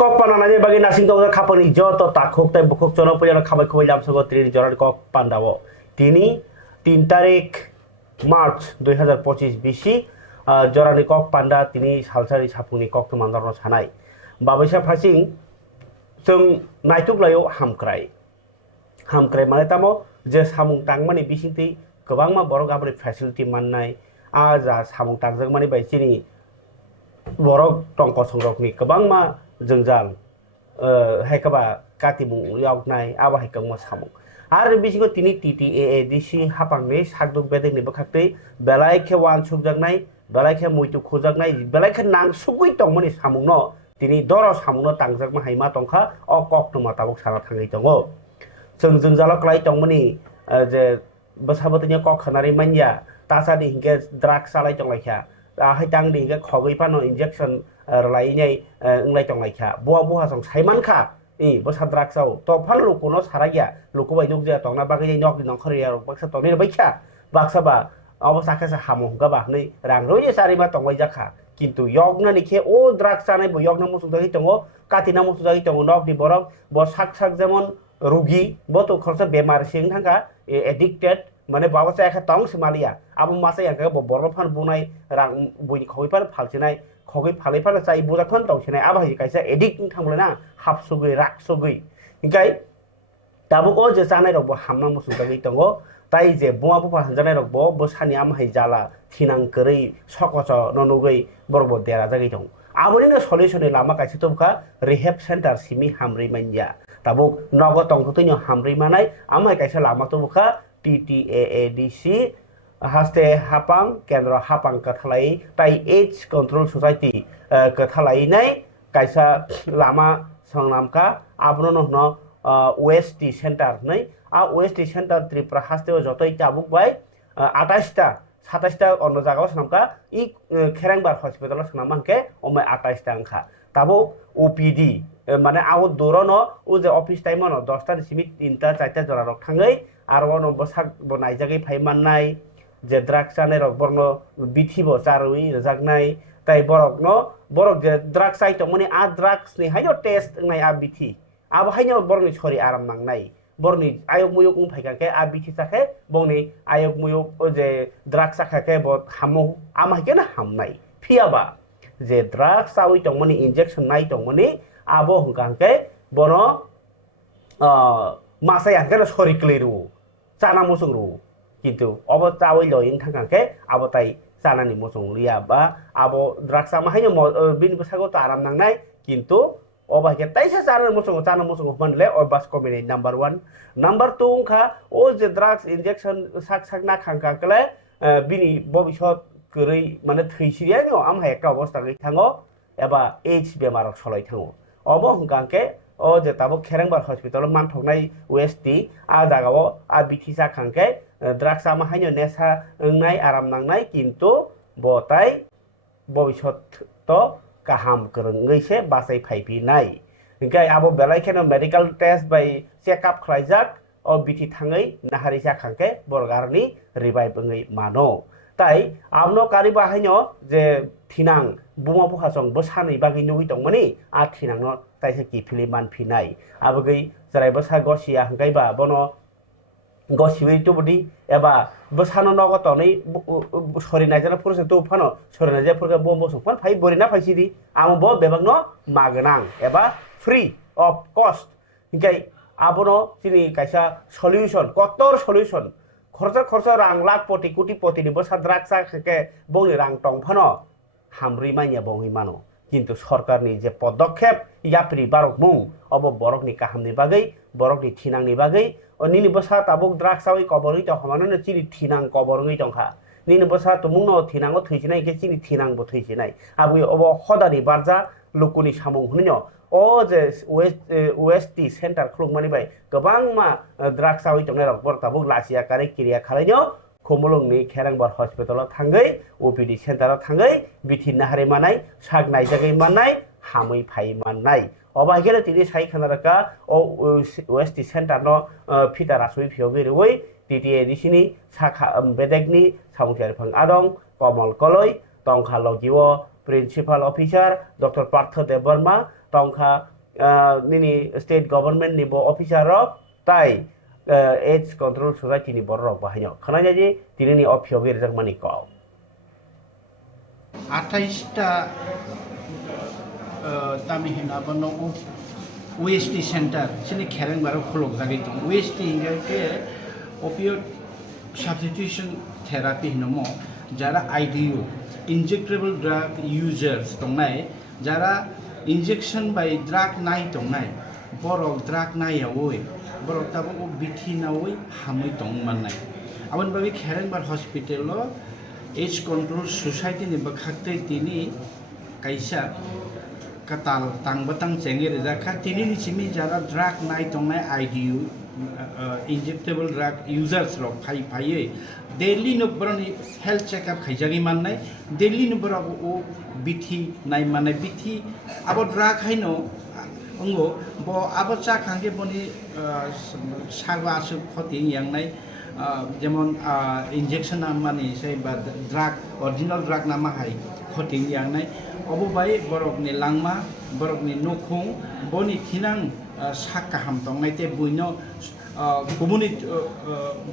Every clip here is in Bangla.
kok panananya bagi nasing tong kapani joto takhok tai bukok jono pujana khabai khoi lam sogo trini joran kok pandawo tini 3 tarik March 2025 bisi jorani kok panda tini salsari sapuni kok temandarno sanai babaisa phasing जों नायथुकलायाव हामक्राय माने तामो जे सामुं तांमानि बिसिंथि गोबांमा बरक आबरि फेसिलिटि माननाय आ जा सामुं तांजों माने बायसिनि बरक टंक संरकनि गोबांमा जोंजाल हायकाबा कातिमुं यावनाय आबा हायकांमा सामुं आरो बिसिखौ तिनि TTAADC हापांनि सागदुक बेदेंनि बखाक्तै बेलायखे वान सुगजागनाय बेलायखे मुइतु खोजागनाय बेलायखे नांसुगै दंमोनि सामुंनो तिनी दर सामुंनो तांजाक माहायमा तंखा अ कक्टमा ताबुक साना थाङै दङ जों जोंजाल क्लाय दंमोनि जे बसाबतनि कक खानारि मानया तासानि हिंगे ड्राग्स सालाय दंलायखा आहाय तांनि हिंगे खगै फानो इंजेक्शन लायनाय इंलाय दंलायखा बहा जों सायमानखा इ बसा ड्राग्सआव तफाल लुकुनो साराया लुकु बायदुक जे तंना बागै नकनि नखरिया बक्सा तनि बैखा बाक्साबा अबसाखासा हामुगाबा नै रांरोय सारिमा तंबाय जाखा किन्तु यगना निखे ओ ड्राग्स जानाय बो यगना मुसुजागि दङ कातिना मुसुजागि दङ नकनि बरक ब साक जेमन रुगि ब तो खरसा बेमार सिं थांगा एडिक्टेड माने बाबासा एखा तंग सिमालिया आबो मासे याखा ब बरफान बुनाय रां बयनि खगैफान फालसिनाय खगै फालैफान जाय बुजाफान दावसिनाय आबाहि कायसा एडिक्ट थांबलना हाबसुगै राखसुगै इंगाय दाबो ओ जे जानाय रबो हामना मुसुजागि दङ ताई जे बुआ बुफा हंजानाय रबो बसानि आमहाय जाला थिनां करै सकच ननुगै बरबो देरा जागै दं आबोनिनो सलिउशन लामा कायसे तबका रिहेब सेंटर सिमि हामरै मानया ताबो नग तंगतैनो हामरै मानाय आमहाय कायसे लामा तबका TTAADC हास्ते हापां केन्द्र हापां कथालाई ताई एड्स कंट्रोल सोसाइटी कथालाइनाय कायसा लामा संनामका आबनो न OST सेंटर नै आ OST सेंटर त्रिपुरा हास्ते जतै ताबुक बाय 27टा अन्न जागाव सनामका इ खेरेंबार हस्पिटाल सनामांके ओमे 28टा अंखा ताबो OPD माने आव दोरनो उ जे ऑफिस टाइम न 10टा सिमि 3टा 4टा जरा रक थाङै आरो न बसाक बनायजागै फायमाननाय जे ड्राग्स जानाय रक बरनो बिथिबो चारुइ रजागनाय ताई बरक जे ड्राग्स आइटम माने आ ड्राग्स नि हायो टेस्ट नाय आ बिथि आब हायनो बरनि छरि आराम नांनाय बरनि आयोग मुयोग फायखाके आ बिथि साखे बंनि आयोग मुयोग जे ड्राग्स साखाके ब हामो आमाके ना हामनाय फियाबा जे ड्राग्स आउ तंमनि इंजेक्शन नाय तंमनि आबो हंकाके बनो मासे याके सरि क्लिरु चाना मुसुंरु किन्तु अब चावै लयिं थांकाके आबो ताई चानानि मुसुं लियाबा आबो ड्राग्स आमा हायनो बिनि बसागो त आराम नांनाय किन्तु ओबा के ताइसा चाना मुसुंगो मनले अबास कमिनि नंबर 1 नंबर 2 खा ओ जे ड्राग्स इंजेक्शन साक ना खांकाकले बिनि भबिष्यत गरै माने थैसिरिया न आम हेका अवस्था गै थाङो एबा एड्स बेमार सलाय थाङो अब हंकाके ओ जे ताबो खेरेंबार हस्पिटाल मानथकनाय OST आ जागाव आ बिथि जाखांके ड्राग्स आमा हायनो नेसा नाय आराम नांनाय किन्तु बताय भबिष्यत तो गाहाम गोरोङैसे बासाय फायफिनाय इंखाय आबो बेलायखेनो मेडिकल टेस्ट बाय चेकआप खालायजाक अ बिथि थाङै नाहारि जाखांके बरगारनि रिभाइभङै मानो ताई आमनो कारि बाहायनो जे थिनां बुमा बुहासं बसानै बागै नुगै दंमोनि आ थिनांनो ताइसे किफिलि मानफिनाय आबोगै जराय बसा गसिया हंगायबा बनो गसिबै तुबदि एबा बसानो नगतनै सरिनाय जाना पुरुष तो फानो सरिनाय जे पुरुष बम बसं फान फाइ बोरिना फाइसिदि आम ब बेबागनो मागनां एबा फ्री अफ कस्ट इंखाय आबनो सिनि कायसा सल्यूशन कटर सल्यूशन खरसा रां लाख कोटि नि बसा ड्राग्स के बंनि रां टं फानो हामरै मानिया बंगै मानो किन्तु सरकारनि जे पदक्षेप याप्रि बारक मुं अब बरकनि काहामनि बागै बरकनि थिनांनि बागै निनि बसा ताबुक ड्राग्स आव कबरै त हमानो चिनि थिनां कबरै दंखा निनि बसा तुमुंनो थिनांगो थैसिनाय के चिनि थिनांबो थैसिनाय आबु अब हदानि बारजा लुकुनि सामुं हुनिनो ओ जे OST सेंटर खुलुममानि बाय गोबां मा ड्राग्स आव तंनाय रक बर ताबुक लासिया कारे क्रिया खालायनो खोमलंनि खेरेंबार हस्पिटालाव थाङै OPD सेंटाराव थाङै बिथिन हारि मानाय साग नायजागै मानाय हामै फाइ मानाय अबायगेले तिनि साइ खानारका OST सेंटर न फिता रासुइ फियोगै रुइ TTADC साखा बेदेगनि सामुंसारि फां आदं कमल कलय तंखा लगिव प्रिन्सिपाल अफिसार डक्टर पार्थ देबबर्मा तंखा निनी स्टेट गभर्नमेंट नि अफिसार ताई एज कंट्रोल सोसाइटी नि बरक बाहायनो खनाया जे तिनि अफियोगे रेजक मानि कव 28টা तामी हिना बनो ओएसटी सेंटर सिनि खेरें बारो खुलक जागे दं ओएसटी इंगे ओपियोड सब्स्टिट्यूशन थेरापि हिनमो जारा आईडीयू इंजेक्टेबल ड्रग यूजर्स दंनाय जारा इंजेक्शन बाय ड्रग नाय दंनाय बरक ड्रग नायावै बरक ताबो बिथि नावै हामै दं माननाय आबन बागै खेरें बार हॉस्पिटल एज कंट्रोल सोसाइटी नि बखाते तिनी कैसा कताल तांबतां चेंगे रेजाखा तिनी निचिमी जारा ड्रग नाय तंनाय आईडीयू इंजेक्टेबल ड्रग यूजर्स रो फाइ फाइये डेली नबरनि हेल्थ चेकअप खाइजागी माननाय डेली नबराबो ओ बिथि नाय माने बिथि आबो ड्रग हाइनो अंगो बो आबो चा खांगे बनि सागवा आसु खति यांनाय जेमन इंजेक्शन माने से बा ड्रग ओरिजिनल ड्रग ना माहाय खतिं यांनाय अबो बाय बरकनि लांमा बरकनि नखुं बनि थिनां साका हाम दंनायते बुइनो गुबुनि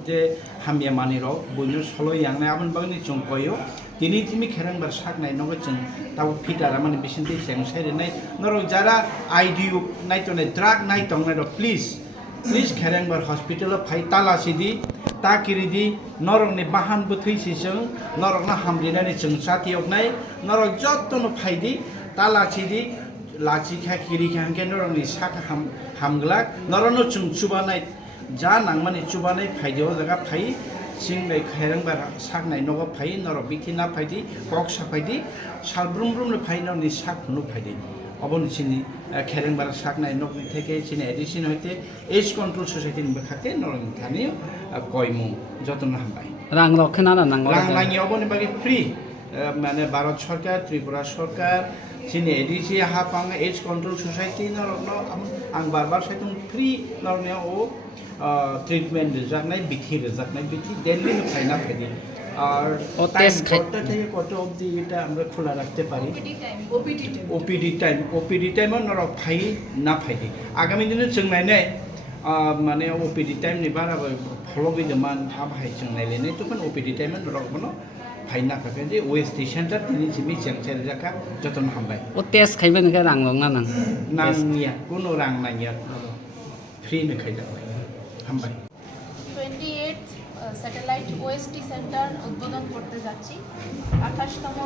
जे हामिया मानिरो बुइनो सलो यांनाय आबन बागनि चंकयो तिनि तिमि खेरेंबार साकनाय नगो जों ताव फिटारा माने बिसिनते सें साइरेनाय नरो जारा आईडीयू नायतने ड्रग नाय दंनाय प्लीज खेरेंबार हॉस्पिटल फाइ तालासिदि ताकिरिदि नरकनि बाहान बुथैसिजों नरकना हामलिनानि जों साथियकनाय नरक जत्तन फाइदि तालासिदि लाचिखा किरिखा के नरकनि साका हामग्ला नरनो जों चुबानाय जा नांमानि चुबानाय फाइदियाव जागा फाइ सिंनाय खेरेंबार साकनाय नगो फाइ नरक बिथिना फाइदि कक साफाइदि सालब्रुमब्रुमनो फाइ नरनि साकनु फाइदि अबनसिनि खेरेंबार साकनाय नकनि थेके सिनि एडिशन हइते एज कंट्रोल सोसाइटी नि बखाते नरनि थानि कयमु जतन हामबाय रां रखेना ना नांगौ रां लाङि अबनि बागै फ्री माने भारत सरकार त्रिपुरा सरकार सिनि एडिसी हापां एज कंट्रोल सोसाइटी नरनो आं बारबार साइतुं फ्री नरनि ओ ट्रिटमेंट जानाय बिथि दिल्ली में फाइना फाइदि और टेस्ट करते थे कत अब्दि এটা আমরা খোলা রাখতে পারি ओपीडी टाइम नर फाइ ना फाइदि आगामी दिन जों नायनाय माने ओपीडी टाइम नि बारा फलो गइदमान आबाहाय जों नायलेनाय तखन ओपीडी टाइम नर बनो फाइना फाके जे ओएसटी सेंटर तिनि सिमि सेंटर जाका जतन हामबाय ओ टेस्ट खाइबा नगा रां लंना नां नांनिया कोनो रां नांनिया फ्री ने खाइजाबाय हामबाय 28 স্যাটেলাইট ওএসটি সেন্টার উদ্বোধন করতে যাচ্ছি 28তম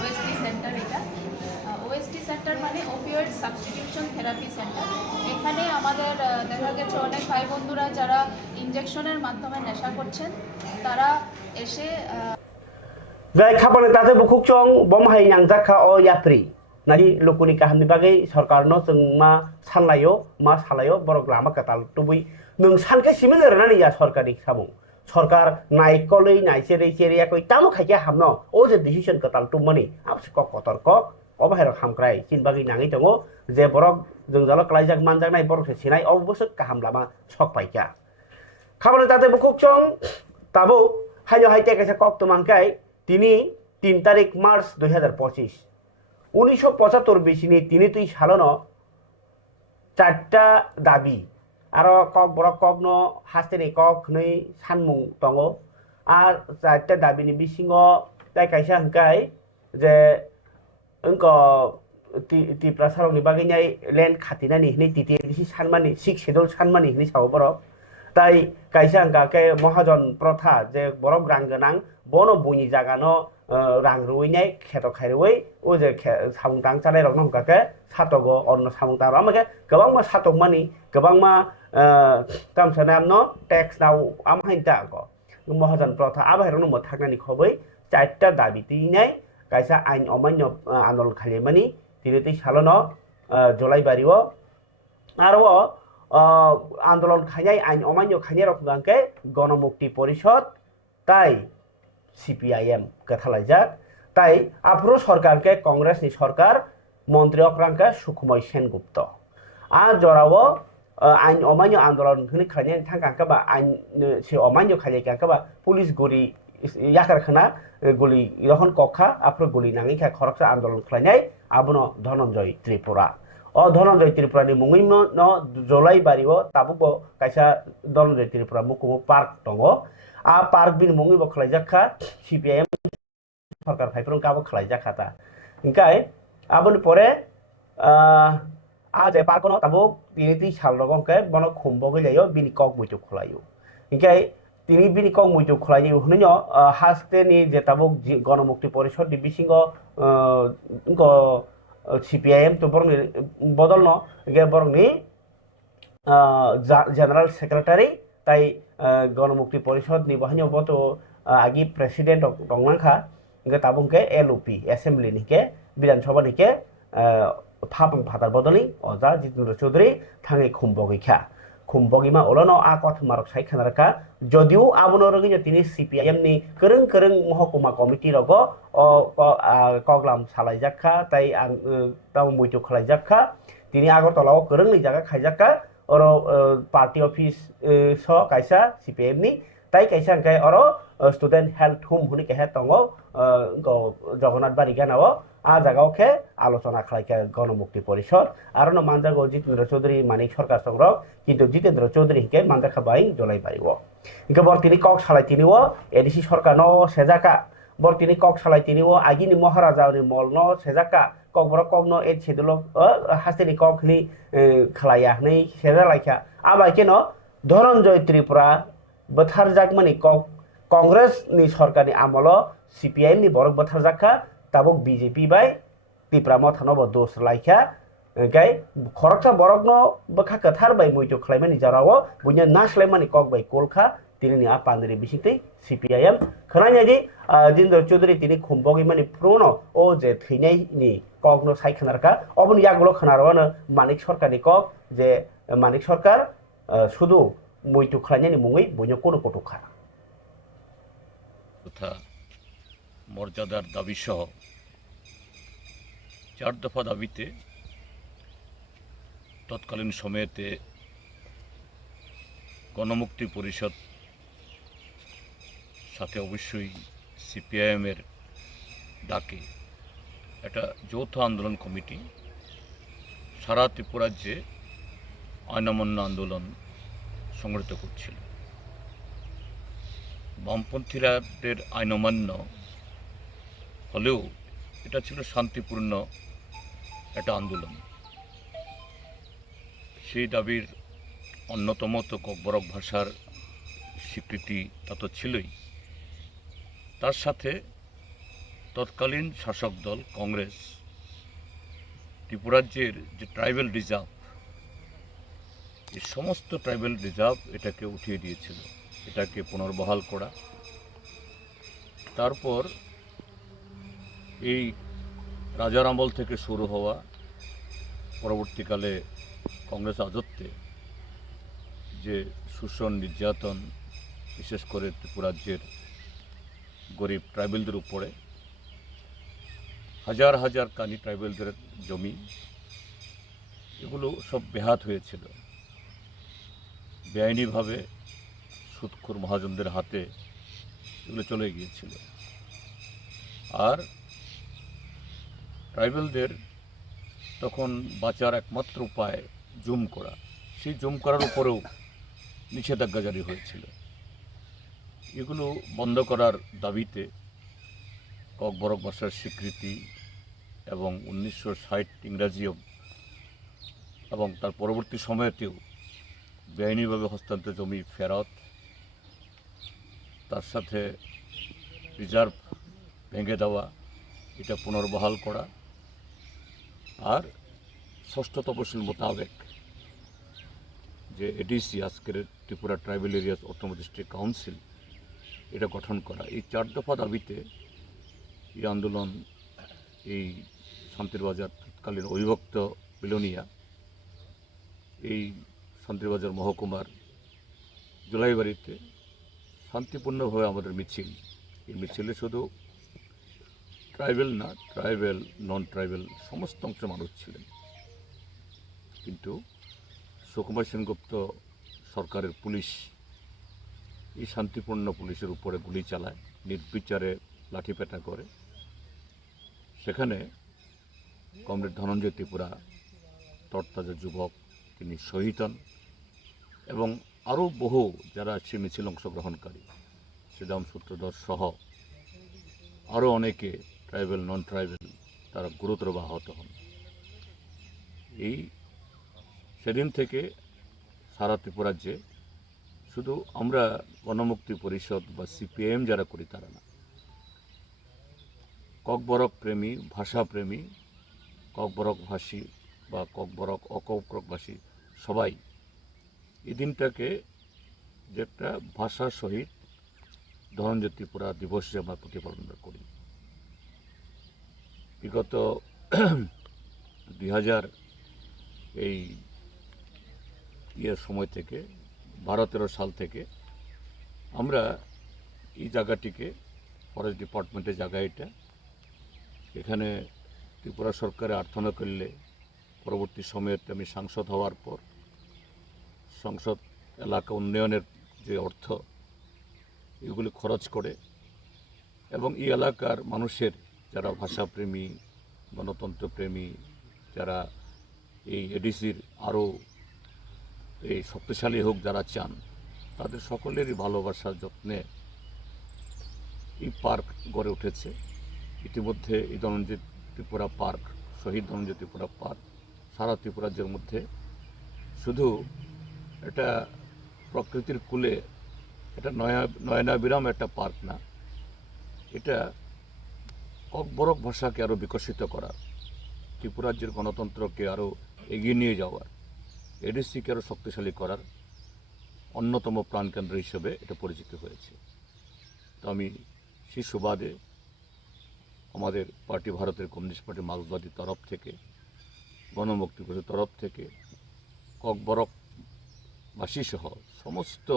ওএসটি সেন্টার এটা ওএসটি সেন্টার মানে ওপিওয়েড সাবস্টিটিউশন থেরাপি সেন্টার এখানে আমাদের দেখা গেছে অনেক ভাই বন্ধুরা যারা ইনজেকশনের মাধ্যমে নেশা করছেন তারা এসে जाय खाबानो दाजे बुखुकचं बमहाय यांजाखा अ याप्रि नारि लुकुनि काहामनि बागै सरकारनो जों मा सानलायो मा सालायो बरक लामा काताल टुबुइ नों सानके सिमोन ओरनानि या सरकारि सामुं सरकार नायकलै नायसेरै सेरियाखै तामो खाइके हामनो ओ जे डिसिजन काताल टुमनि आपसक कतरक अबाहाय खामक्राय सिन बागै नाङै दङ जे बरक जों जाल क्लाइजाक मानजानाय बरक सिनाय अबसक काहाम लामा सक पाइका खाबानो दाजे बुखुकचं ताबो हायो हाइते कैसे कक तुमांकाय তিনি 3 তারিখ মার্চ 2025 1975 বিসিনি তিনি তুই সালনো চারটা দাবি আর কক বড় কগ্ন হাস্তেনি কক नै সানमुं दङ আর চারটা দাবিনি বিসিङ তাই কাইसा हंकाय जे अंक टिप्रा सारंनि बागैनाय लेन्ड खातिनानि हनै टिटिएसि सानमानि 6 शेड्यूल सानमानि हनै साव बरक ताई काइसा हंकाके महाजन प्रथा जे बरक रां गोनां बनो बुनि जागानो रां रुइनाय खेत खाइरुइ ओ जे सामुंतां चानायरokno हंकाके सातगो अन्न सामुंतां आमाके गोबांमा सातकमानि गोबांमा तामसानामनो टैक्स नाव आमहाइता को महाजन प्रथा आबाहिरनो मथाकनानि खबै चारटा दाबि तिनाय काइसा आइन अमान्य आन्दोलन खालिमानि तिरेति सालनो जुलाइबारिओ आरो आन्दोलन खाइनाय आइन अमान्य खाइनाय रखगांके गणमुक्ति परिषद ताई सीपीआईएम कथालाइजाक ताई आफ्रो सरकार के कांग्रेस नि सरकार मंत्री अक्रांका सुकुमय सेनगुप्त आ जराव आइन अमान्य आन्दोलन हनि खाइनाय थांगांका बा आइन से अमान्य खाइनाय कांका बा पुलिस गुरी याकारखाना गुली यहन कखा आफ्रो गुली नाङैखा खरकसा आन्दोलन खालायनाय आबनो धनन्जय त्रिपुरा धनन्जय त्रिपुरानि मुङैनो जलाई बारियाव ताबुबो कायसा धनन्जय त्रिपुरा मुकुमु पार्क दङ पार्क बिनि मुङैबो खालायजाखा CPIM सरकार फाइफ्रोम काबो खालायजाखाता इंकाय आबोनि परे आज पार्कनो ताबो तिनि साल रगंके बनो खुम्बगै जायो बिनि कक मुइतु खलायो इंकाय তিনি বিনি কং মুইতু খলাইনি হুনিनो हास्तेनि जे ताबो गणमुक्ति परिषद नि बिसिङो CPIM तो बरंनि बदलनो गे बरंनि जनरल सेक्रेटारि ताई गणमुक्ति परिषद नि बहानियाव बतो आगि प्रेसिडेंट दंलांखा गे ताबुंके LOP एसेम्बली निके विधानसभा निके फापं फातार बदलनि अजा जितेन्द्र चौधरी थाङै खुम्बगैखा खुम्बगिमा ओलनो आ कथ मारक साइ खानारका जदिउ आबनो रगिनो तिनि CPIM नि करंग करंग महकुमा कमिटि रगो कगलाम सालाइजाखा ताई ताव मुइतु खलाइजाखा तिनि आगरतलाव करंग नि जागा खाइजाखा अरो पार्टी ऑफिस स काइसा CPIM नि ताई काइसा अंकाय अरो स्टूडेंट हेल्थ होम हुनि केहे तंगो जगन्नाथ बारि गानाव आ जागावखे आलोचना खालायखा गणमुक्ति परिषद आरो मानजागो जितेन्द्र चौधरी मानिक सरकार संग्रह किन्तु जितेन्द्र चौधरी के मानजाखा बाई जलाई बारिव इनके बर तिनि कक सालायतिनिव एडिसि सरकार न सेजाका बर तिनि कक सालायतिनिव आगिनि महाराजानि मल न सेजाका कक बर कक न एड सेदुल हास्तेनि ककनि खालाया नै सेजालायखा आबाइके न धनन्जय त्रिपुरा बोथारजाकमानि कक कांग्रेस नि सरकारनि आमल CPIM नि बरक बोथारजाखा ताबुक BJP बाय तिप्रा मथानो दोष लाइखा गाय खरकसा बरकनो बखा कथार बाय मुइतु खलायमानि जाराव बुइनो नासलायमानि कक बाय कोलखा तिनि आ पानरि बिसिंतै CPIM खनायनादि जितेन्द्र चौधरी तिनि खुम्बगैमानि फ्रुनो ओ जे थैनायनि ककनो साइखनारका अबनि यागलो खनारवानो मानिक सरकारनि कक जे मानिक सरकार शुधु मुइतु खलायनायनि मुङै बुइनो कोनो कटुखा तथा मर्यादार दाबी सह 4 दफा दाबीते तत्कालीन समयते गणमुक्ति परिषद साथे अवश्यई CPIM एर डाके एक যৌথ आंदोलन कमिटी सारा त्रिपुरा राज्ये आईन अमान्य आंदोलन संगठित करछिल বামপন্থীদের আইন অমান্য হলেও এটা ছিল শান্তিপূর্ণ একটা আন্দোলন সেই দাবির অন্যতম তো ককবরক ভাষার স্বীকৃতি তা তো ছিলই তার সাথে তৎকালীন শাসক দল কংগ্রেস ত্রিপুরাজ্যের যে ট্রাইবাল রিজার্ভ এই সমস্ত ট্রাইবাল রিজার্ভ এটাকে উঠিয়ে দিয়েছিল এটাকে পুনর্বহাল করা তারপর এই রাজার আমল থেকে শুরু হওয়া পরবর্তীকালে কংগ্রেস রাজত্বে যে শোষণ নির্যাতন বিশেষ করে ত্রিপুরাজ্যের গরিব ট্রাইবেলদের উপরে হাজার হাজার কানি ট্রাইবেলদের জমি এগুলো সব বেহাত হয়েছিল বেআইনিভাবে সুদখোর মহাজনদের হাতে এগুলো চলে গিয়েছিল আর ট্রাইবেলদের তখন বাঁচার একমাত্র উপায় জুম করা সেই জুম করার উপরেও নিষেধাজ্ঞা জারি হয়েছিল এগুলো বন্ধ করার দাবিতে ককবরক ভাষার স্বীকৃতি এবং 1960 ইংরাজি এবং তার পরবর্তী সময়েতেও বেআইনিভাবে হস্তান্তরিত জমি ফেরত তার সাথে রিজার্ভ ভেঙে দেওয়া এটা পুনর্বহাল করা আর ষষ্ঠ তফসিল মোতাবেক যে এডিসি আজকের Tripura tribal areas autonomous district council এটা গঠন করা এই 4 দফা দাবিতে এই আন্দোলন এই শান্তিরবাজার তৎকালীন অবিভক্ত বিলোনিয়া এই শান্তিরবাজার মহকুমার জুলাইবাড়িতে শান্তিপূর্ণভাবে আমাদের মিছিল এই মিছিলে শুধু ট্রাইবেল না ট্রাইবেল নন ট্রাইবেল সমস্ত অংশের মানুষ ছিলেন কিন্তু সুকুমার সেনগুপ্ত সরকারের পুলিশ এই শান্তিপূর্ণ পুলিশের উপরে গুলি চালায় নির্বিচারে লাঠিপেটা করে। সেখানে কমরেড ধনঞ্জয় ত্রিপুরা তরতাজা যুবক তিনি শহীদ হন এবং আরও বহু যারা সে মিছিল অংশগ্রহণকারী শ্রীরাম সূত্রধর সহ আরও অনেকে ট্রাইবেল নন ট্রাইবেল তারা গুরুতর আহত হন। এই সেদিন থেকে সারা ত্রিপুরাজ্যে শুধু আমরা গণমুক্তি পরিষদ বা সিপিএম যারা করি তারা না, ককবরক প্রেমী, ভাষাপ্রেমী, ককবরকভাষী বা ককবরক অকবরকভাষী সবাই এই দিনটাকে যে একটা ভাষা শহীদ ধনঞ্জয় ত্রিপুরা দিবস হিসেবে আমরা প্রতিপালন করি। বিগত 2000 এই সময় থেকে 12-13 সাল থেকে আমরা এই জায়গাটিকে ফরেস্ট ডিপার্টমেন্টের জায়গা এটা, এখানে ত্রিপুরা সরকারের আর্থনা করলে পরবর্তী সময়তে আমি সাংসদ হওয়ার পর সংসদ এলাকা উন্নয়নের যে অর্থ এগুলি খরচ করে এবং এই এলাকার মানুষের যারা ভাষাপ্রেমী, গণতন্ত্রপ্রেমী, যারা এই এডিসির আরও এই শক্তিশালী হোক যারা চান, তাদের সকলেরই ভালোবাসার যত্নে এই পার্ক গড়ে উঠেছে। ইতিমধ্যে এই ধনঞ্জয় ত্রিপুরা পার্ক, শহীদ ধনঞ্জয় ত্রিপুরা পার্ক সারা ত্রিপুরাজ্যের মধ্যে শুধু এটা প্রকৃতির কূলে এটা নয়নাবিরাম একটা পার্ক না, এটা ককবরক ভাষাকে আরও বিকশিত করার, ত্রিপুরাজ্যের গণতন্ত্রকে আরও এগিয়ে নিয়ে যাওয়ার, এডিসিকে আরও শক্তিশালী করার অন্যতম প্রাণকেন্দ্র হিসেবে এটা পরিচিত হয়েছে। তো আমি সেই সুবাদে আমাদের পার্টি, ভারতের কমিউনিস্ট পার্টি মার্ক্সবাদী তরফ থেকে, গণমুক্তি পরিষদের তরফ থেকে, ককবরকবাসী সহ সমস্ত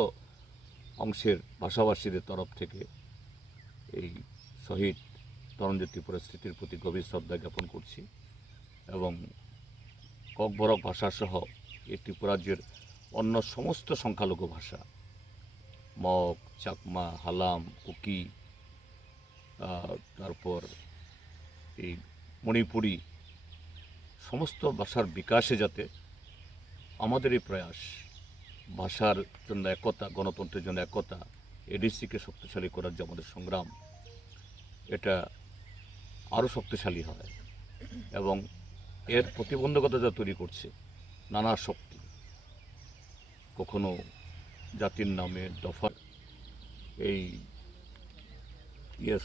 অংশের ভাষাভাষীদের তরফ থেকে এই শহীদ ধনঞ্জয় ত্রিপুরা স্মৃতির প্রতি গভীর শ্রদ্ধা জ্ঞাপন করছি এবং ককবরক ভাষাসহ এই ত্রিপুরাজ্যের অন্য সমস্ত সংখ্যালঘু ভাষা, মগ, চাকমা, হালাম, কুকি, তারপর এই মণিপুরি, সমস্ত ভাষার বিকাশে যাতে আমাদের এই প্রয়াস, ভাষার জন্য একতা, গণতন্ত্রের জন্য একতা, এডিসিকে শক্তিশালী করার যে আমাদের সংগ্রাম, এটা আরও শক্তিশালী হয় এবং এর প্রতিবন্ধকতা যা তৈরি করছে নানা শক্তি, কখনো জাতির নামে দফা, এই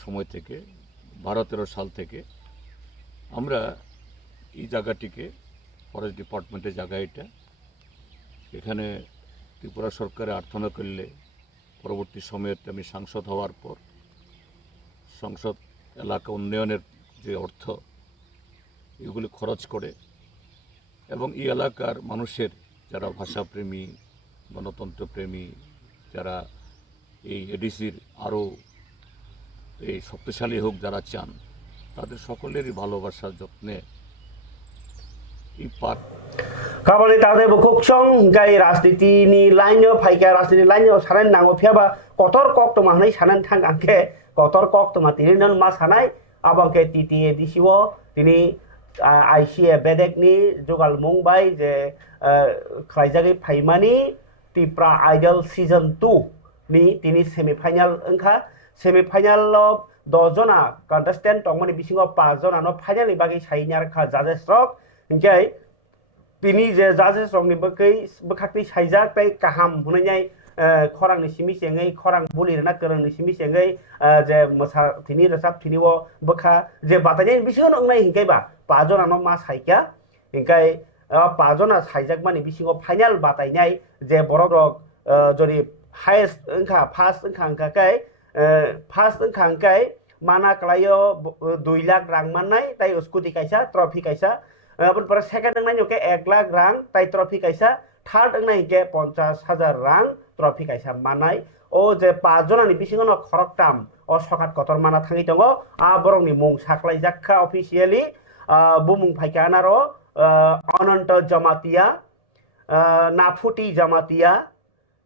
সময় থেকে 12-13 সাল থেকে আমরা এই জায়গাটিকে ফরেস্ট ডিপার্টমেন্টের জায়গা এটা, এখানে ত্রিপুরা সরকারের আর্থনা করলে পরবর্তী সময়তে আমি সাংসদ হওয়ার পর সংসদ এলাকা উন্নয়নের যে অর্থ এগুলি খরচ করে এবং এই এলাকার মানুষের যারা ভাষাপ্রেমী, গণতন্ত্রপ্রেমী, যারা এই এডিসির আরও এই শক্তিশালী হোক যারা চান, তাদের সকলেরই ভালোবাসার যত্নে এই park Kamal tade bukuk chong gai rasniti ni lainyo phaika rasniti lainyo sanan nango phiaba kotor kok to mahnai sanan thang angke kotor kok to matini nan ma sanai abangke titi disiwo tini ICA bedek ni jogal mungbai je khlaijagi phaimani Tipra Idol Season 2 ni tini semi final engkha semi final lo 10 jona contestant tongmani bisingo 5 jona no final ni bagi sainyar kha judges rok injai Pini je judges rong ni bakakni saijak pai kaham hunai khorang ni simi sengai khorang buli na kerang ni simi sengai je masa thini rasap thini wo bakha je Batainai bisingo ngai hingkai ba pajona no ma saikya hingkai pajona saijak mani bisingo final Batainai je borok rok jori highest engkha first engkha kai first engkha kai mana kalayo 2 lakh rang manai tai scooty kaisa trophy kaisa अपन पर सेकंड अंगना जो के 1 लाख रंग ताई ट्रॉफी कैसा थर्ड अंगना के 50,000 रंग ट्रॉफी कैसा मानाय ओ जे 5 जना नि बिसिंग न खरक टाम ओ सखात कतर माना थांगि दङ आ बरं नि मुं साख्लाइजाक्खा अफिशियली बुमुं फाइकाना रो अनन्त जमातिया नाफुटी जमातिया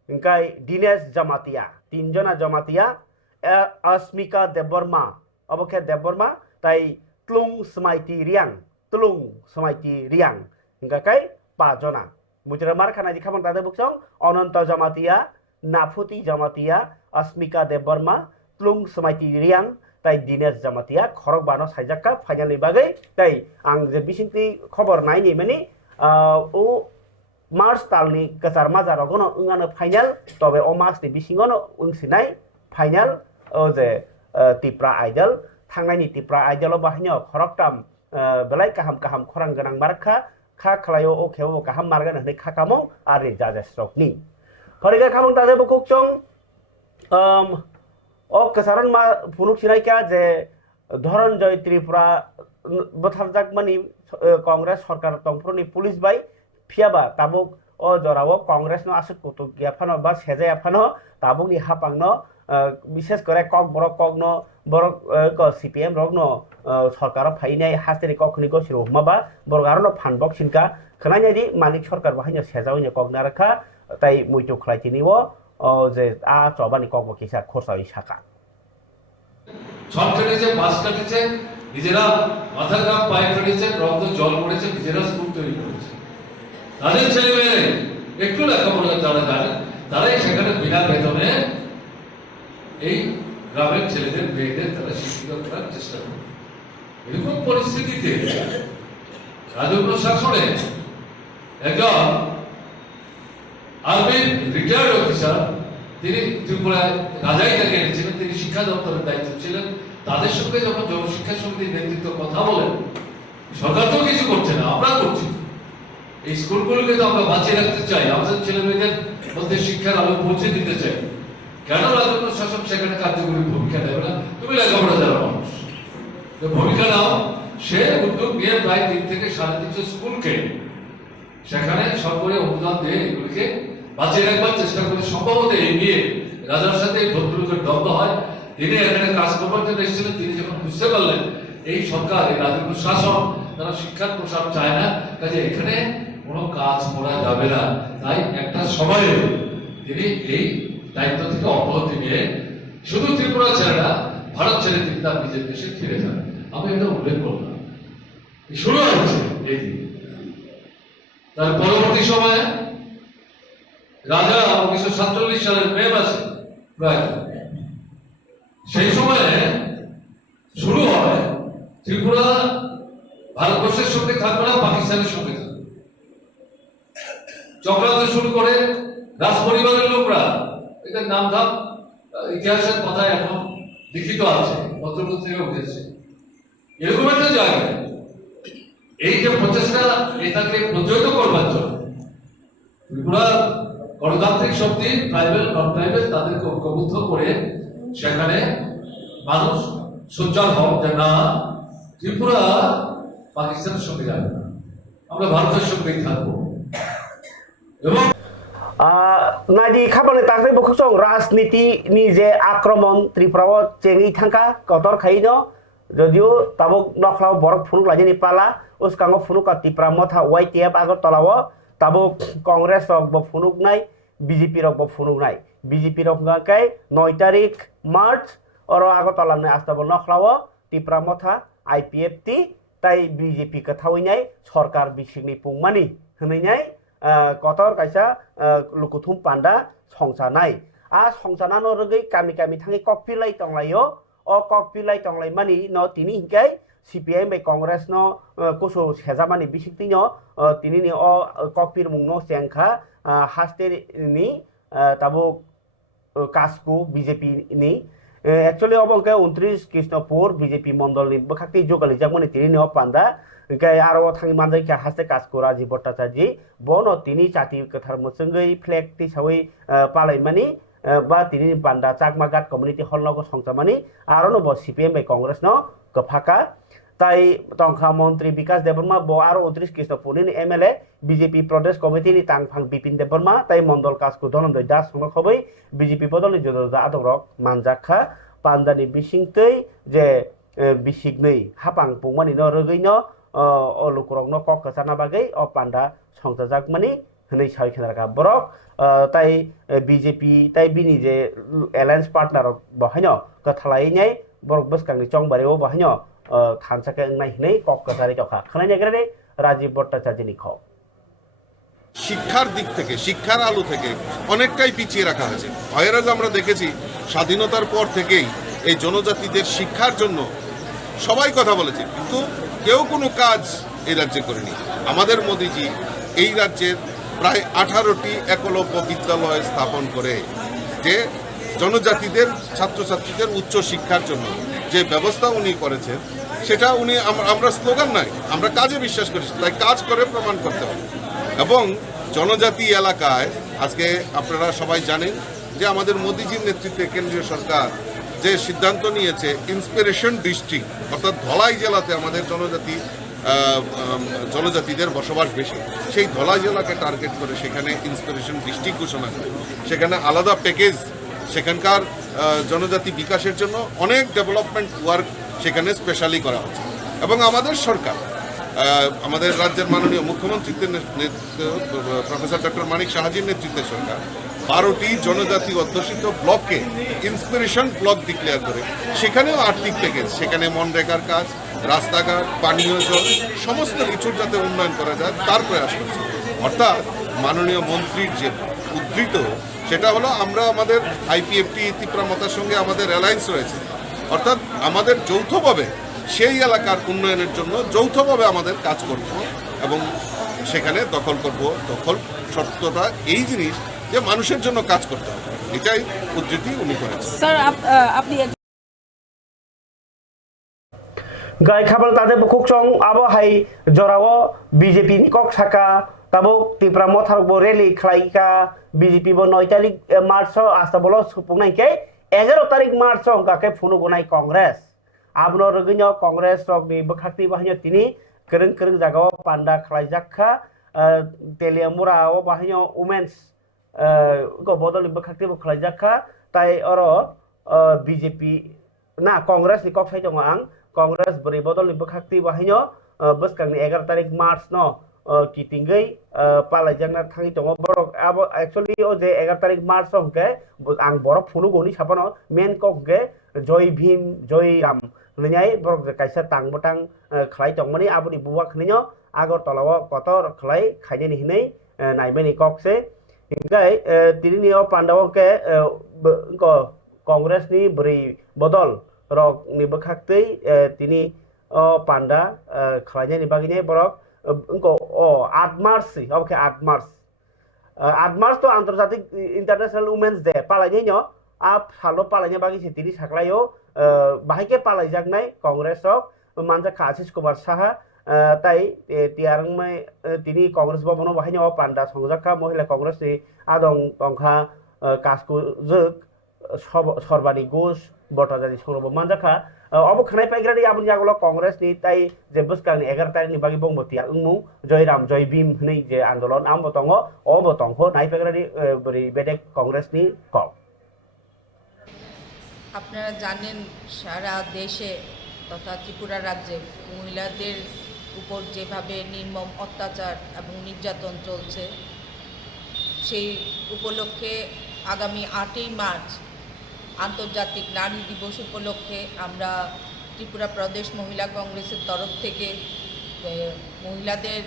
इंकाय दिनेश जमातिया 3 जना Jamatia Asmika Deborma oboke Deborma tai tlung smaiti riang hingga kai pajona mujra mar khana di khamang tade buksong Ononto Jamatia Nafuti Jamatia Asmika Deborma tlung smaiti riang tai Dinesh Jamatia khorok bano Saijakkha final ni bagai tai ang je bisingti khobor naini mani o Mars talni kesar mazar gono ungano final tobe o Mars ni bisingono ungsinai final o je Tipra Idol थांनायनि Tipra Idol बाहायनो खरकटाम बेलाय kaham खरां गोनां मारखा खा खलायो ओ खेवो kaham मारगोन होनै खाकामो आरि जाजास्रकनि फरिगा खामं ताजे बखोकचों ओ केसारन मा फुनुक सिनायका जे धरनजय त्रिपुरा बथारजाक मानि कांग्रेस सरकार तंफ्रोनि पुलिस बाय फियाबा ताबुक ओ जरावो कांग्रेस नो आसु कुतु गियाफानो बा सेजाय आफानो ताबुकनि हापांनो বিশেষ করে বড় সিপিএম রগ্ন সরকার ফাইনাই হাস্তেরি কখনি গসির মাবা বড়গারনো ফানবক সিনকা খনাইনাদি মালিক সরকার বাহাইনো সেজাওইনো কগনা রাখা তাই মুইতো খলাইতিনিও যে আ চবানি কগব কিসা খরসাই সাকা ছট কেটেছে বাস কাটেছে নিজেরা মাথা ঘাম পায়ে ফেলেছে রক্ত জল পড়েছে নিজেরা স্কুল তৈরি করেছে তাদের ছেলে মেয়ে একটু লেখাপড়া যারা জানেন তারাই সেখানে বিনা বেতনে এই গ্রামের ছেলেদের মেয়েদের তারা শিক্ষিত করার চেষ্টা করে এরকম পরিস্থিতিতে রাজস্ব শাসনে একজন আর্মির রিটায়ার্ড অফিসার তিনি ত্রিপুরায় রাজাই তাকে এনেছিলেন তিনি শিক্ষা দপ্তরের দায়িত্ব ছিলেন তাদের সঙ্গে যখন জনশিক্ষা সমিতির নেতৃত্ব কথা বলেন সরকার তো কিছু করছে না আমরা করছি এই স্কুলগুলোকে তো আমরা বাঁচিয়ে রাখতে চাই আমাদের ছেলে মেয়েদের মধ্যে শিক্ষার আলো পৌঁছে দিতে চাই কেন রাজস্ব শাসক সেখানে কার্যকরী ভূমিকা নেবে না তুমি লেখাপড়া যারা মানুষ ভূমিকা নাও সে উদ্যোগ নিয়ে প্রায় 3 থেকে 350 স্কুলকে সেখানে সরকারি অনুদান দিয়ে এগুলিকে বাঁচিয়ে রাখবার চেষ্টা করে সম্ভবত এই নিয়ে রাজার সাথে এই ভদ্রলোকের দ্বন্দ্ব হয় তিনি এখানে কাজ করবার জন্য এসেছিলেন তিনি যখন বুঝতে পারলেন এই সরকার এই রাজস্ব শাসন তারা শিক্ষার প্রসার চায় না কাজে এখানে কোনো কাজ করা যাবে না তাই একটা সময়ে তিনি এই দায়িত্ব থেকে অব্যাহতি নিয়ে শুধু ত্রিপুরা ছেড়ে না ভারত ছেড়ে তিনি তার নিজের দেশে ফিরে যান আমি এটা উল্লেখ করলাম শুরু হয়েছে এই দিন তার পরবর্তী সময়ে রাজা 1947 সালের মে মাসে প্রায় সেই সময়ে শুরু হয় ত্রিপুরা ভারতবর্ষের সঙ্গে থাকবে না পাকিস্তানের সঙ্গে থাকবে চক্রান্ত শুরু করে রাজ পরিবারের লোকরা এদের নাম ধাম ইতিহাসের কথায় এখন লিখিত আছে পত্রপত্রিকা উঠেছে এরকম একটা জায়গায় এই যে প্রচেষ্টা এটাকে প্রতিহত করবার জন্য ত্রিপুরা গণতান্ত্রিক শক্তি ট্রাইবেল নন ট্রাইবেল তাদেরকে ঐক্যবদ্ধ করে সেখানে মানুষ সোচ্চার হন যে না ত্রিপুরা পাকিস্তানের সঙ্গে যাবে না আমরা ভারতের সঙ্গেই থাকবো এবং नायदि खाबाले ताखै बखुसं राजनीति नि जे आक्रमण त्रिपुराव चेंगि थांका कतर खाइनो जदियो ताबो नखलाव बरक फुनुक लाजिनि पाला उसकांगो फुनुका त्रिपुरा मथा वाइटिएफ आगरतलाव ताबो कांग्रेस रक ब फुनुक नाय बीजेपी रक ब फुनुक नाय बीजेपी रक गाकै 9 तारिख मार्च और आगरतलानि आस्ताबल नखलाव त्रिपुरा मथा आईपीएफ टी ताई बीजेपी कथावैनाय सरकार बिसिगनि पुंमानि होनैनाय कतर कायसा लुकुथुम पान्डा संसानाय आ संसानानो रगै कामि थाङै ककपिलाय तंलायो अ ककपिलाय तंलाय मानि न तिनि हिंकाय सीपीआईएम बाय कांग्रेस न कुसु सेजामानि बिसिकति न तिनि नि अ ककपिर मुंनो सेंखा हास्तेनि ताबो कासकु बीजेपी नि एक्चुअली अबंके 29 कृष्णपुर बीजेपी मंडलनि बखाक्ति जगालि जाकमानि तिनि न पान्डा ओंखाय आरो थाङि मानजायखा हास्ते कासकु राजी भट्टाचार्य बनो तिनि जाति कथार मोसंगै फ्लेग तिसावै पालायमानि बा तिनि पान्डा चाकमा गाट कम्युनिटी हलनगो संसामानि आरो न ब सीपीएम बाय कांग्रेस न गफाका ताई तंखा मंत्री विकास देबर्मा ब आरो 29 कृष्णपुरनि एमएलए बीजेपी प्रदेश कमिटिनि तांफां बिपिन देबर्मा ताई मंडल कासकु धनंजय दास संगखबै बीजेपी बदलनि जोदोजा आदरक मानजाखा पान्डानि बिसिंतै जे बिसिगनै हापां पुंमानि न रगैनो लुकुरकनो कक कसाना बागै अ panda संसाजाकमानि hनै sai khenarka borok tai BJP tai bini je alliance partner bahino ka thalai nyai borok bwskang ni chongbari o bahino thansake ngai hनै kok kathari tokha khanai negre Rajib Bhattacharya নিখ শিক্ষার দিক থেকে শিক্ষার আলো থেকে অনেকটাই পিছিয়ে রাখা হয়েছে। ভয়েরাজ আমরা দেখেছি স্বাধীনতার পর থেকেই এই জনজাতিদের শিক্ষার জন্য সবাই কথা বলেছে, কিন্তু কেউ কোনো কাজ এই রাজ্যে করেনি। আমাদের মোদিজি এই রাজ্যের প্রায় 18টি একলব্য বিদ্যালয় স্থাপন করে যে জনজাতিদের ছাত্রছাত্রীদের উচ্চ শিক্ষার জন্য যে ব্যবস্থা উনি করেছেন সেটা উনি আমরা স্লোগান নয়, আমরা কাজে বিশ্বাস করি, তাই কাজ করে প্রমাণ করতে হবে। এবং জনজাতি এলাকায় আজকে আপনারা সবাই জানেন যে আমাদের মোদিজির নেতৃত্বে কেন্দ্রীয় সরকার যে সিদ্ধান্ত নিয়েছে ইন্সপিরেশন ডিস্ট্রিক্ট অর্থাৎ ধলাই জেলাতে আমাদের জনজাতিদের বসবাস বেশি, সেই ধলাই জেলাকে টার্গেট করে সেখানে ইন্সপিরেশন ডিস্ট্রিক্ট ঘোষণা করে সেখানে আলাদা প্যাকেজ সেখানকার জনজাতি বিকাশের জন্য অনেক ডেভেলপমেন্ট ওয়ার্ক সেখানে স্পেশালি করা হচ্ছে। এবং আমাদের সরকার আমাদের রাজ্যের মাননীয় মুখ্যমন্ত্রীর নেতৃত্বে প্রফেসর ডক্টর মানিক সাহাজির নেতৃত্বে সরকার 12টি জনজাতি অধ্যুষিত ব্লককে ইন্সপিরেশন ব্লক ডিক্লেয়ার করে সেখানেও আর্থিক প্যাকেজ, সেখানে মনরেগার কাজ, রাস্তাঘাট, পানীয় জল সমস্ত কিছুর যাতে উন্নয়ন করা যায় তার প্রয়াস করছে। অর্থাৎ মাননীয় মন্ত্রীর যে উদ্ধৃত সেটা হলো আমরা আমাদের IPFT ত্রিপুরা মতার সঙ্গে আমাদের অ্যালায়েন্স রয়েছে, অর্থাৎ আমাদের যৌথভাবে সেই এলাকার উন্নয়নের জন্য যৌথভাবে আমাদের কাজ করব এবং সেখানে দখল করব। দখল শর্তটা এই জিনিস যে মানুষের জন্য কাজ করতে হবে, এটাই উদ্ধৃতি উনি করেছেন। স্যার আপনি গাই খাবার তাদের বুকুক চং আবো high জরাও BJP ni kok saka tabo Tipra mothar bo rally khlaika BJP bo 9 tarik March ASTABOL supungnai ke 11 tarik March ka ke phunuklainak Congress abno rogino Congress rok ni bkhakti bahnya tini kereng jagao panda Saijakkha Teliamura o bahnya women's go bodol bkhakti bo Saijakkha tai oro BJP na Congress ni kok sai jong ang Congress beri bodol bkhakti bahnya bwskang ni 11 tarik March no kitinggai palajangna thangi tongo borok abo actually o je 11 tarik March ke ang borok phunugoni sapano main kok ke joy bhim joy ram lnyai borok je kaisa tangbotang khlai tongmani aboni buwa khninyo agartalao kotor khlai khaine ni hinai naibeni kok se hingai tini o pandawo ke ko Congress ni beri bodol rok ni bkhakti tini o panda khlaine ni bagine borok engko 8 March oke 8 March 8 March to antarjatik international women's day palainya nyo ap salo palainya bagi sitini saklayo bahike palai jagnai Congress ok manja Ashish Kumar Saha tai tiarang mai tini Congress bobono bahine o panda Saijakkha mohila Congress ni adong tongkha kasku jek sorbani gosh bottajari sorobo manjakha obo khnai paigrani aboni jagolo Congress ni tai je bwskang ni 11 tarik ni bagi bongbo tia ungmu joy ram joy bhim hnei je andolon ambo tongo obo tongkho nai paigrani beri bedek Congress ni kok আপনারা জানেন সারা দেশে তথা ত্রিপুরা রাজ্যে মহিলাদের উপর যেভাবে নির্মম অত্যাচার এবং নির্যাতন চলছে সেই উপলক্ষে আগামী 8ই মার্চ আন্তর্জাতিক নারী দিবস উপলক্ষে আমরা ত্রিপুরা প্রদেশ মহিলা কংগ্রেসের তরফ থেকে মহিলাদের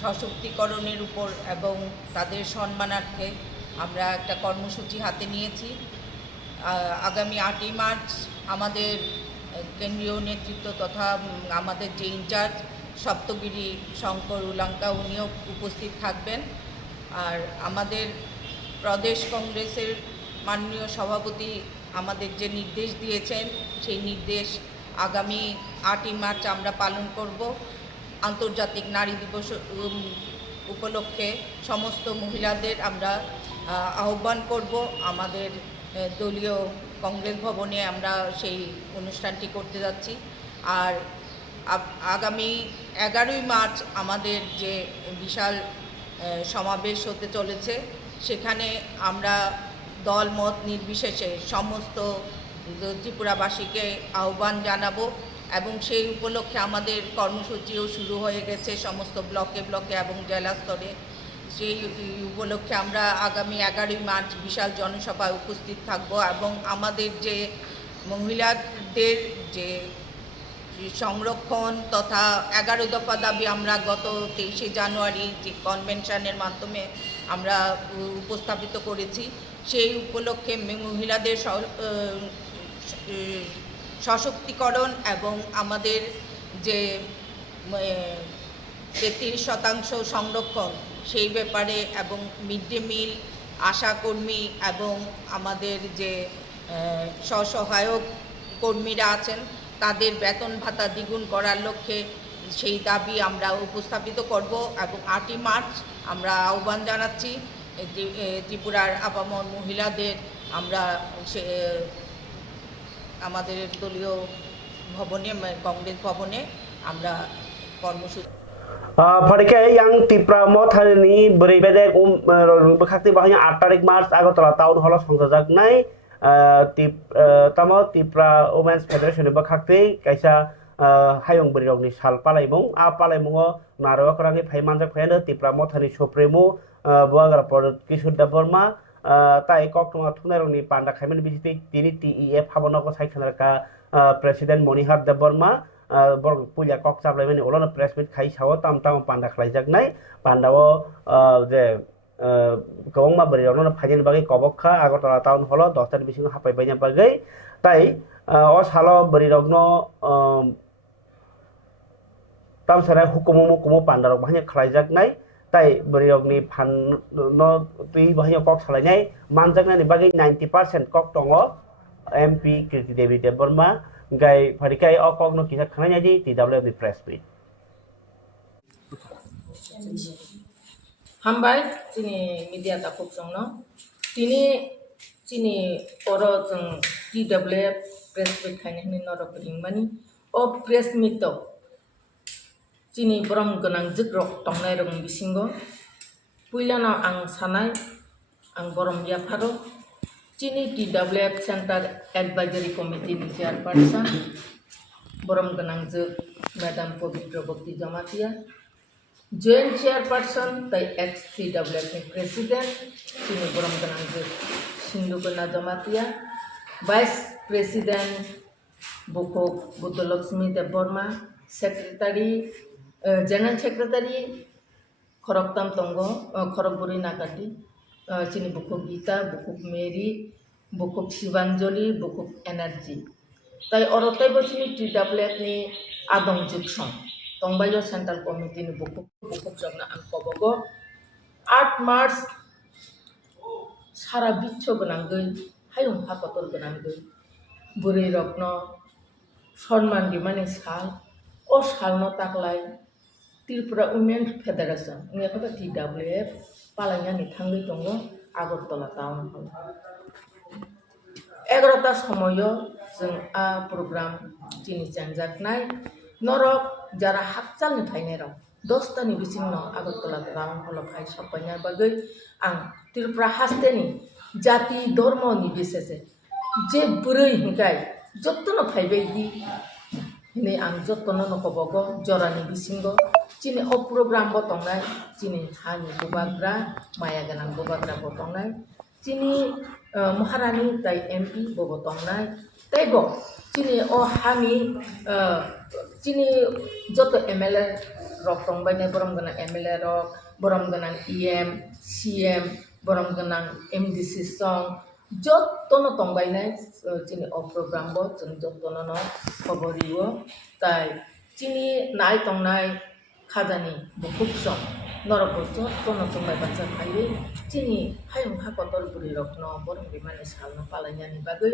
সশক্তিকরণের উপর এবং তাদের সম্মানার্থে আমরা একটা কর্মসূচি হাতে নিয়েছি। আগামী 8ই মার্চ আমাদের কেন্দ্রীয় নেতৃত্ব তথা আমাদের যে ইনচার্জ সপ্তগিরি শঙ্কর উলাঙ্কা উনিও উপস্থিত থাকবেন। আর আমাদের প্রদেশ কংগ্রেসের মাননীয় সভাপতি আমাদের যে নির্দেশ দিয়েছেন সেই নির্দেশ আগামী 8ই মার্চ আমরা পালন করব। আন্তর্জাতিক নারী দিবস উপলক্ষে সমস্ত মহিলাদের আমরা আহ্বান করব। আমাদের দলীয় কংগ্রেস ভবনে আমরা সেই অনুষ্ঠানটি করতে যাচ্ছি। আর আগামী 11ই মার্চ আমাদের যে বিশাল সমাবেশ হতে চলেছে সেখানে আমরা দল মত নির্বিশেষে সমস্ত ত্রিপুরাবাসীকে আহ্বান জানাবো এবং সেই উপলক্ষে আমাদের কর্মসূচিও শুরু হয়ে গেছে সমস্ত ব্লকে ব্লকে এবং জেলা স্তরে। সেই উপলক্ষে আমরা আগামী 11ই মার্চ বিশাল জনসভায় উপস্থিত থাকব এবং আমাদের যে মহিলাদের যে সংরক্ষণ তথা 11 দফা দাবি আমরা গত 23শে জানুয়ারি যে কনভেনশনের মাধ্যমে আমরা উপস্থাপিত করেছি, সেই উপলক্ষে মহিলাদের সশক্তিকরণ এবং আমাদের যে 33% সংরক্ষণ সেই ব্যাপারে এবং মিড ডে মিল আশাকর্মী এবং আমাদের যে স্বসহায়ক কর্মীরা আছেন তাদের বেতন ভাতা দ্বিগুণ করার লক্ষ্যে সেই দাবি আমরা উপস্থাপিত করব এবং 8ই মার্চ আমরা আহ্বান জানাচ্ছি ত্রিপুরার আপামর মহিলাদের আমরা আমাদের দলীয় ভবনে কংগ্রেস ভবনে আমরা কর্মসূচি Parikai yang Tipra mod hari ini berbeda berkati bahaya 8 tarik Maret Agartala tahun halos Saijakkha tamo Tipra Women's Federation berkati kaisa hayong berong ni sal palaimung palaimung narawak rangi paimanjak payana Tipra mod hari Supremo buagar produk kisudda Burma tai kok tuma tunarong ni panda kaimen bisiti tini TEF habonoko Saijakkha Presiden Monihar da Burma borok puja kok sablai mani olona press meet khai sawo tam panda khlaijaknai pandao je gongma barirono phajen bagai kobokha Agartala town holo 10 tar bisingo hapai baina bagai tai o salo barirogno tam sara hukumu pandarok bahanya khlaijaknai tai barirogni phan no tui bahanya kok salainai manjaknai bagai 90% kok tongo MP Kirti Devi Deborma gai parikai okogno kisa khananya di TWF di press meet Hambai sini media takut songno tini sini oro jeng TWF press meet khaina ni norok ringmani o press meet to sini borom ganang jikrok tongnai rong bisingo puilana ang sanai ang borom ya pharo Chini TWF Center Advisory Committee ni Chairperson Borom Ganangje Madam Pavitra Bhakti Jamatia Joint Chairperson tai ex TWF ni President Chini Borom Ganangje Sindhukana Jamatia Vice President Bokok Buddhalakshmi Deborma Secretary General Secretary Khoroktam Tongo Khorokburi Nakati Chini Bukuk Gita, Bukuk Mary, Bukuk Sivanjoli, Bukuk Energy. Tai orotai bo chini TWF ni adong juksong. Tongbayo Central Committee ni Bukuk jogna angkobogo 8 March sara bicho gonanggoi hayung hakotor gonanggoi Burirokno Sonman dimani sal o salno taklai Tripura Women's Federation ngi kata TWF palanya ni thanggui tongo Agartala town hall 11টা সময়ও जों program chini Saijakkha norok jara hakchal ni phainero 10টা ni bisingno Agartala town hall phai sapanya bagai ang Tripura hasteni jati dharma ni bisese je burui hinkai jottono phaibai di ini ang jottono nokobogo jorani bisingo chini o program botongnai chini hani bubagra maya ganang bubagra botongnai chini maharani tai MP botongnai taibo chini o hani chini joto MLA rok tongbai nai borom ganang MLA rok borom ganang EM CM borom ganang MDC song jottono tongbai nai chini o program bo jottono no khoboriwo tai chini nai tongnai khajani bukuksong norokbocho kono sumbai bacha phaiwe chini hayung hakotor burirokno borom bimani salno palanyani bagai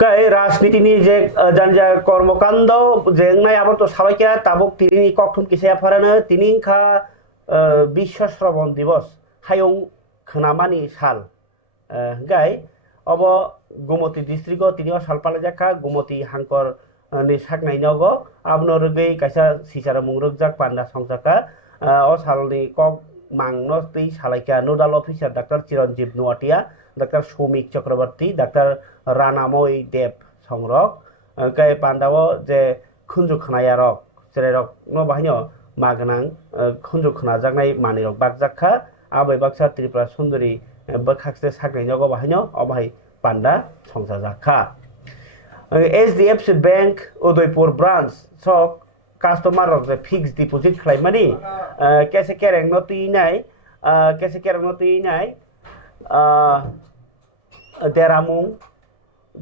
kai রাজনীতি ni je janja কর্মকাণ্ড জেংনাই আবার তো সবাইকে তাবক তিনি কখন কিসে ফারানো তিনি খা বিশ্ব শ্রবণ দিবস হায়ং খনামানি সাল গাই অব গুমতি ডিস্ট্রিক্ট তিনিও সালপালে জাখা Gumti হাঙ্কর ni saknai nogo abno rugei kaisa sisara mungrukjak panda songjakka o salni kok mangno tei salaika nodal officer Dr. Chiranjeev Nuatia Dr. Somik Chakrabarti Dr. Ranamoy Dev songrok kai pandao je khunju khnayarok chererok no bahino magnang khunju khnajaknai manirok bakjakha abai baksa Tripura sunduri bakakste saknai nogo bahaino obai panda Saijakkha SDFC Bank Udaipur branch sok customer rok je fixed deposit khlaimani kese kereng no tuinai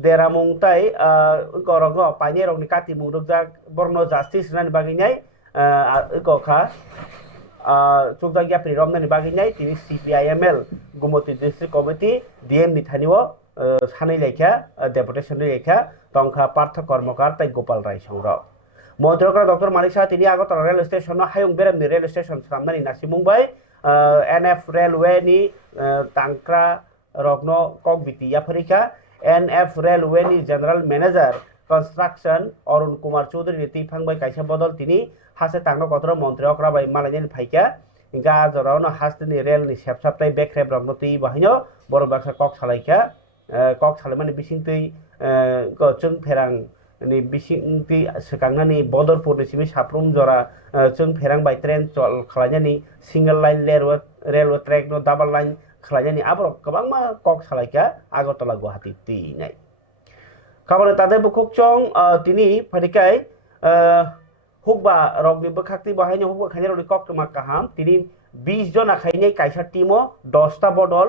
deramung tai korok no paine rok ni kati mung rok borno justice nani baginai ko kha chukdak yapri romnani baginai tini CPIML Gumoti District Committee DM ni thaniwo sanai lekha deputation ni lekha tongkha partha kormokar tai Gopal Rai songrok মন্ত্রকরা ডক্টর মালিক সাহা তিনি আগরতলা রেল স্টেশন হায়ং বেরামনি রেল স্টেশন সামনানি নাসিমুংবাই NF রেলওয়ে নি তাংক্রা রগ্ন কক বিতিয়া ফরিকা NF রেলওয়ে নি general manager construction Arun Kumar Chowdhury নি তিফাংবাই কাইসা বদল তিনি হাসে তাংনো কতর মন্ত্রকরা বাই মালাইনি ফাইকা গা জরাউনো হাসনি রেল নি সেপসাপটাই বেখ্রেব রগ্ন তুই বাহিনো বড় বাক্সা কক সালাইকা কক সালাইমানি বিসিং তুই চুং ফেরাং ni bisingti sekangani bodorpur ni simi saprum jora chung ferang by train chol khalajani single line railway track no double line khalajani abrok kabangma kok salaika Agartala Guwahati ti nai kabane tade bukuk chong tini phadikai hukba rokni bakhakti bahaini hukba khani rokni kok tuma kaham tini 20 John আখাইনে কাইসা Timo 10টা বদল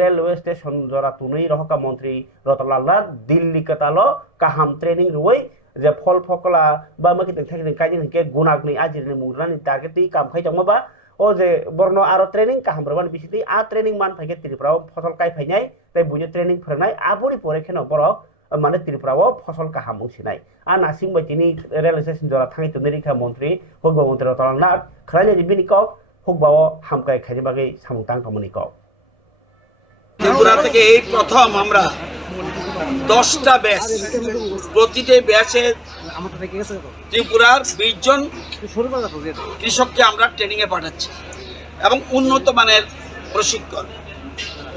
রেলওয়ে স্টেশন জরা তুনুই রহকা মন্ত্রী রতনলাল নাথ দিল্লি কাতালো কাহাম ট্রেনিং রুই যে ফল ফকলা বা মাকি থাকি কাইনি কে গুনাগনি আজিরনি মুগরানি টার্গেট কাম খাই দংবা ও যে বর্ণ আরো ট্রেনিং কাহাম রবান বিসিতি আ ট্রেনিং মান ফাইকে ত্রিপুরাও ফসল কাই ফাইনাই তাই বুঝে ট্রেনিং ফরনাই আবরি পরে খেন বরক মানে ত্রিপুরাও ফসল কাহাম উছিনাই আ নাসিং বাই তিনি রেল স্টেশন জরা থাকি তুনিরিখা মন্ত্রী হগবা মন্ত্রী রতনলাল নাথ খাইনি বিনিকক হুকবাও হামকাই খাইনি বাকি সামুতাং কমনি কক ত্রিপুরা থেকে এই প্রথম আমরা 10টা ব্যাচ প্রতিটি ব্যাচে ত্রিপুরার 20 জন কৃষককে আমরা ট্রেনিং এ পাঠাচ্ছি এবং উন্নত মানের প্রশিক্ষণ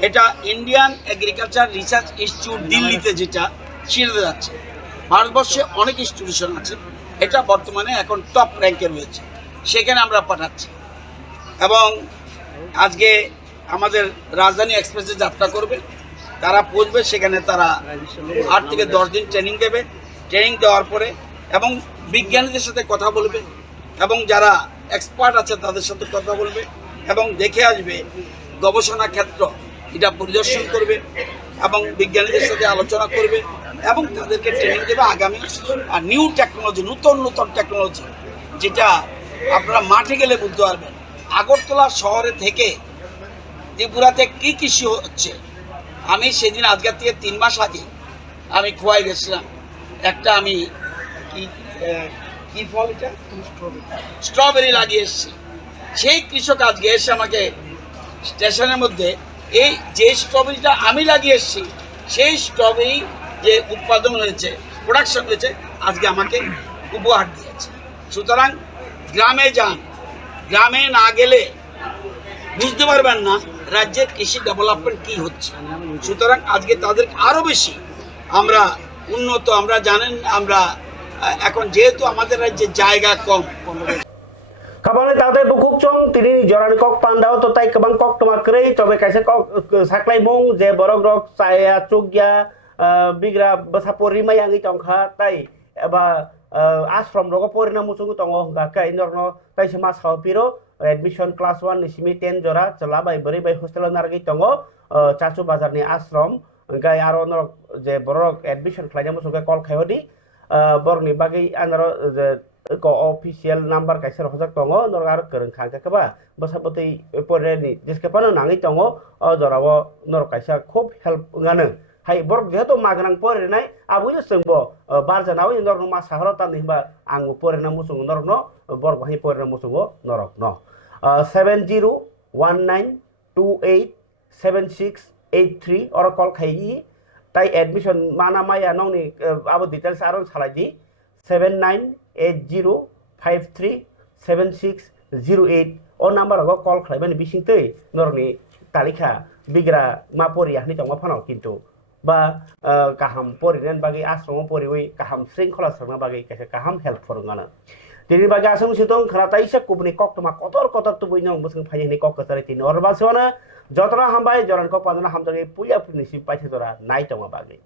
এটা ইন্ডিয়ান এগ্রিকালচার রিসার্চ ইনস্টিটিউট দিল্লিতে যেটা ছেড়ে যাচ্ছে ভারতবর্ষে অনেক ইনস্টিটিউশন আছে এটা বর্তমানে এখন টপ র্যাঙ্কে রয়েছে সেখানে আমরা পাঠাচ্ছি এবং আজকে আমাদের রাজধানী এক্সপ্রেসে যাত্রা করবে তারা পৌঁছবে সেখানে তারা 8 থেকে 10 দিন ট্রেনিং দেবে ট্রেনিং দেওয়ার পরে এবং বিজ্ঞানীদের সাথে কথা বলবে এবং যারা এক্সপার্ট আছে তাদের সাথে কথা বলবে এবং দেখে আসবে গবেষণা ক্ষেত্র এটা পরিদর্শন করবে এবং বিজ্ঞানীদের সাথে আলোচনা করবে এবং তাদেরকে ট্রেনিং দেবে আগামী নিউ টেকনোলজি নতুন টেকনোলজি যেটা আপনারা মাঠে গেলে বুঝতে পারবেন আগরতলা শহরে থেকে ত্রিপুরাতে কি কৃষি হচ্ছে আমি সেদিন আজকের থেকে 3 মাস আগে আমি খোয়াই গেছিলাম একটা আমি কি ফল এটা স্ট্রবেরি লাগিয়ে এসেছি সেই কৃষক আজকে এসে আমাকে স্টেশনের মধ্যে এই যে স্ট্রবেরিটা আমি লাগিয়ে এসেছি সেই স্ট্রবেরি যে উৎপাদন হয়েছে প্রোডাকশন হয়েছে আজকে আমাকে উপহার দিয়েছে সুতরাং গ্রামে যান গ্রামে না গেলে বুঝতে পারবেন না রাজ্যের কৃষি ডেভেলপমেন্ট কি হচ্ছে সুতরাং আজকে তাদের আরো বেশি আমরা উন্নত আমরা জানেন আমরা এখন যেহেতু আমাদের রাজ্যে জায়গা কম Kamal tade bukuk chong tini jorani kok pandao to tai kabang kok toma krei tobe kaisa kok saklai mung je borok rok saya chugya bigra basapori mayangi tongkha tai eba ashram rok porina musungu tongo gakai norno tai sema saupiro admission class 1 ni simi 10 jora chala bai bari bai hostel nargi tongo chachu bazar ni ashram gai aro norok je borok admission khlainya musunga call khayodi borni bagi anaro ko official number kaisa hojak tongo norgar kereng khangka kaba basapoti poreni jiske pano nangi tongo jorabo nor kaisa khub help ngane hai borok jeto magnang porenai abuyo sengbo barjanawi norno ma sahara tan himba angu porena musung norno borok hi porena musungo norok no 7019287683 or call khai tai admission mana maya nongni abo details aron salai 7980537608 o number go call khlaibani bisingtei norni talika bigra ma poriya ni tongma phano kintu ba kaham poriren bagi asramo poriwi kaham shringkhola sarna bagi kaisa kaham help forungana Tini bagi asam sitong karena taisa kubni kok tuma kotor tu bunyong busung phai ni kok kasari tini orbasona jotora hambai joran kok padana hamjage puya punisi paithe tora nai toma bagi